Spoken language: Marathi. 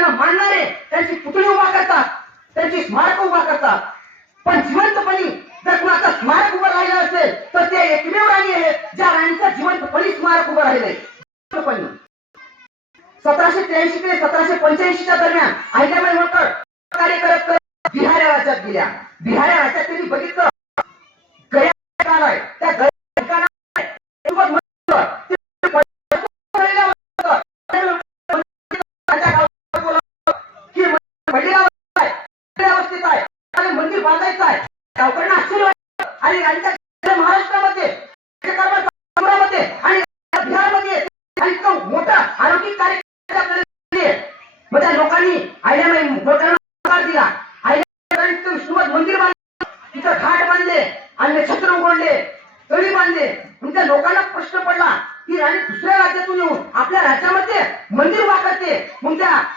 त्यांना मानणारे त्यांची पुतळी उभा करतात त्यांची स्मारक उभा करतात. पण जिवंतपणी जर कुणाचा स्मारक उभं राहिलं असेल तर ते एकमेव राणी आहे ज्या राणीचा जिवंतपणी स्मारक उभं राहिले सतराशे त्र्याऐंशी ते सतराशे पंच्याऐंशीच्या दरम्यान अहिल्याबाई होळकर कार्य करत बिहार राज्यात गेल्या. बिहार राज्यात त्यांनी बघितलं गया आहे त्या पहिल्या अवस्थेत आहे आणि मंदिर बांधायचं आहे गावकऱ्यांना आश्चर्य वाटलं. आणि यांच्या महाराष्ट्रामध्ये मध्ये आणि बिहारमध्ये आणि इतकं मोठा आरोग्य कार्यक्रम मग त्या लोकांनी आयल्याबाई होळकरांना नकार दिला आयल्याबाई सुरुवात मंदिर बांधलं तिथं घाट बांधले आणि छत्र उघडले तळी बांधले मग लोकांना प्रश्न पडला की राणी दुसऱ्या राज्यातून येऊन आपल्या राज्यामध्ये मंदिर उभा